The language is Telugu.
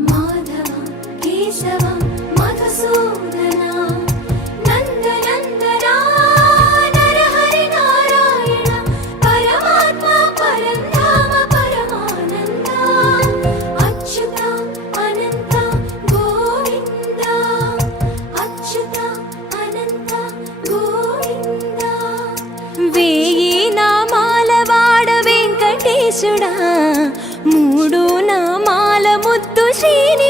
మాధవ కేశవ మధుసూదన నందనందన నరహరి నారాయణ పరమాత్మ పరంధామ పరమానంద అచ్యుత అనంత గోవింద అచ్యుత అనంత గోవింద వేయి నామాల వాడ వెంకటేశుడా మూడు నామాల ముద్దు శ్రీని